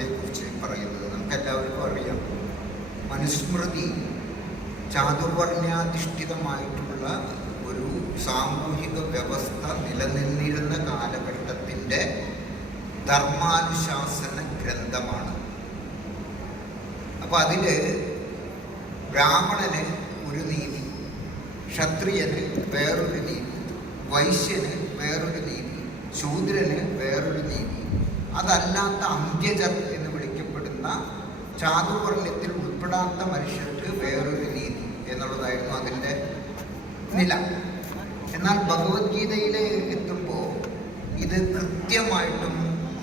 ധർമ്മത്തെക്കുറിച്ച് പറയുന്നത് നമുക്ക് എല്ലാവർക്കും അറിയാം. മനുസ്മൃതി ചാതുർവർണ്യാധിഷ്ഠിതമായിട്ടുള്ള ഒരു സാമൂഹിക വ്യവസ്ഥ നിലനിന്നിരുന്ന കാലഘട്ടത്തിന്റെ ധർമാനുശാസന ഗ്രന്ഥമാണ്. അപ്പോൾ അതിൽ ബ്രാഹ്മണന് ഒരു നീതി ക്ഷത്രിയന് വേറൊരു നീതി വൈശ്യന് വേറൊരു നീതി ശൂദ്രന് വേറൊരു നീതി അതല്ലാത്ത അന്ത്യജർ എന്ന് വിളിക്കപ്പെടുന്ന ചാതുവർണ്യത്തിൽ ഉൾപ്പെടാത്ത മനുഷ്യർക്ക് വേറൊരു രീതി എന്നുള്ളതായിരുന്നു അതിന്റെ നില. എന്നാൽ ഭഗവത്ഗീതയിൽ എത്തുമ്പോൾ ഇത് കൃത്യമായിട്ടും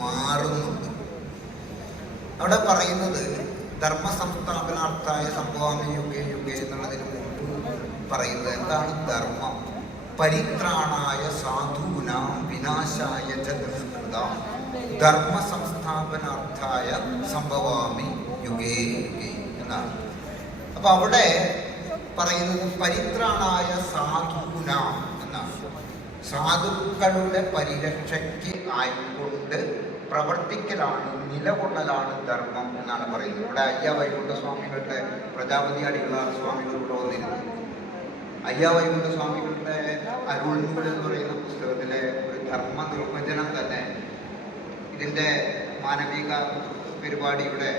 മാറുന്നുണ്ട്. അവിടെ പറയുന്നത് ധർമ്മ സംസ്ഥാപനാർത്ഥായ സംഭവാമി യുഗേ യുഗേ എന്നുള്ളതിന് മുമ്പ് പറയുന്നത് എന്താണ്? ധർമ്മം. പരിത്രാണായ സാധൂനാം വിനാശായ ച ധർമ്മ സംസ്ഥാപനാർത്ഥായ സംഭവാമി യുഗേ യുഗേ എന്നാണ്. അപ്പൊ അവിടെ പറയുന്നത് പരിത്രാണായ സാധുന എന്നാണ്. സാധുക്കളുടെ പരിരക്ഷയ്ക്ക് ആയിക്കൊണ്ട് പ്രവർത്തിക്കലാണ് നിലകൊള്ളലാണ് ധർമ്മം എന്നാണ് പറയുന്നത്. ഇവിടെ അയ്യ വൈകുണ്ഠ സ്വാമികളുടെ പ്രജാപതി അടികളാണ് സ്വാമികൾ ഇവിടെ വന്നിരുന്നത്. അയ്യ വൈകുണ്ഠ സ്വാമികളുടെ അരുൾമുകൾ എന്ന് പറയുന്ന പുസ്തകത്തിലെ ഒരു ധർമ്മ നിർവചനം തന്നെ ഇതിന്റെ മാനവിക പരിപാടിയുടെ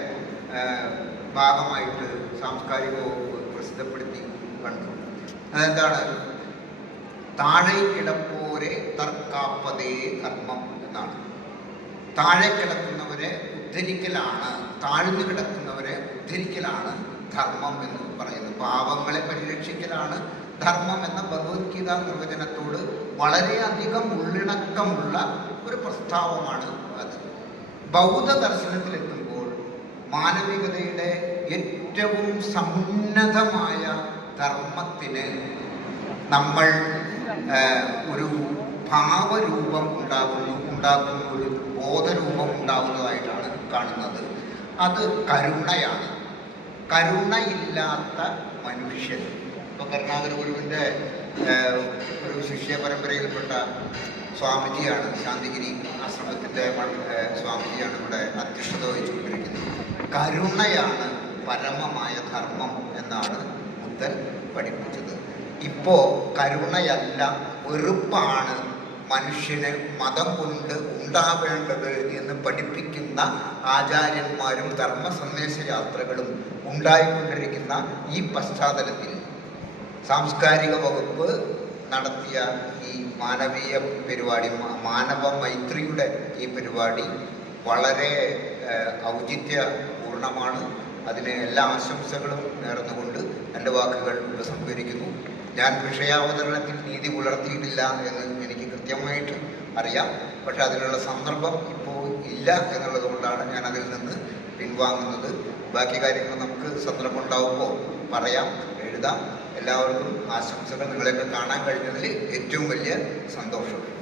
ഭാഗമായിട്ട് സാംസ്കാരിക വകുപ്പ് പ്രസിദ്ധപ്പെടുത്തി കണ്ടു. അതെന്താണ്? താഴെ കിടപ്പോരെ തർക്കാപ്പതേ കർമ്മം എന്നാണ്. താഴെ കിടക്കുന്നവരെ ഉദ്ധരിക്കലാണ് താഴ്ന്നു കിടക്കുന്നവരെ ഉദ്ധരിക്കലാണ് ധർമ്മം എന്ന് പറയുന്നത്. പാവങ്ങളെ പരിരക്ഷിക്കലാണ് ധർമ്മം എന്ന ഭഗവത്ഗീത നിർവചനത്തോട് വളരെയധികം ഉള്ളിണക്കമുള്ള ഒരു പ്രസ്താവമാണ് അത്. ബൗദ്ധ ദർശനത്തിലെത്തുമ്പോൾ മാനവികതയുടെ ഏറ്റവും സമുന്നതമായ ധർമ്മത്തിന് നമ്മൾ ഒരു ഭാവരൂപം ഉണ്ടാകുന്നു ഉണ്ടാകുന്ന ഒരു ബോധരൂപം ഉണ്ടാകുന്നതായിട്ടാണ് കാണുന്നത്. അത് കരുണയാണ്. കരുണയില്ലാത്ത മനുഷ്യൻ. ഇപ്പോൾ കരുണാകര ഗുരുവിന്റെ ആ, ഒരു ശിഷ്യ പരമ്പരയിൽപ്പെട്ട സ്വാമിജിയാണ് ശാന്തിഗിരി ആശ്രമത്തിന്റെ സ്വാമിജിയാണ് ഇവിടെ അധ്യക്ഷത വഹിച്ചുകൊണ്ടിരിക്കുന്നത്. കരുണയാണ് പരമമായ ധർമ്മം എന്നാണ് ബുദ്ധൻ പഠിപ്പിച്ചത്. ഇപ്പോൾ കരുണയല്ല വെറുപ്പാണ് മനുഷ്യന് മതം കൊണ്ട് ഉണ്ടാവേണ്ടത് എന്ന് പഠിപ്പിക്കുന്ന ആചാര്യന്മാരും ധർമ്മ സന്ദേശ യാത്രകളും ഉണ്ടായിക്കൊണ്ടിരിക്കുന്ന ഈ പശ്ചാത്തലത്തിൽ സാംസ്കാരിക വകുപ്പ് നടത്തിയ ഈ മാനവീയ പരിപാടി മാനവ മൈത്രിയുടെ ഈ പരിപാടി വളരെ ഔചിത്യ ഔചിത്യപൂർണമാണ്. അതിന് എല്ലാ ആശംസകളും നേർന്നുകൊണ്ട് എന്റെ വാക്കുകൾ ഉപസംഹരിക്കുന്നു. ഞാൻ വിഷയാവതരണത്തിൽ നീതി പുലർത്തിയിട്ടില്ല എന്ന് എനിക്ക് കൃത്യമായിട്ട് അറിയാം. പക്ഷെ അതിനുള്ള സന്ദർഭം ഇപ്പോൾ ഇല്ല എന്നുള്ളത് കൊണ്ടാണ് ഞാൻ അതിൽ നിന്ന് പിൻവാങ്ങുന്നത്. ബാക്കി കാര്യങ്ങൾ നമുക്ക് സന്ദർഭം ഉണ്ടാവുമ്പോൾ പറയാം എഴുതാം. എല്ലാവർക്കും ആശംസകൾ. നിങ്ങളെയൊക്കെ കാണാൻ കഴിഞ്ഞതിൽ ഏറ്റവും വലിയ സന്തോഷം.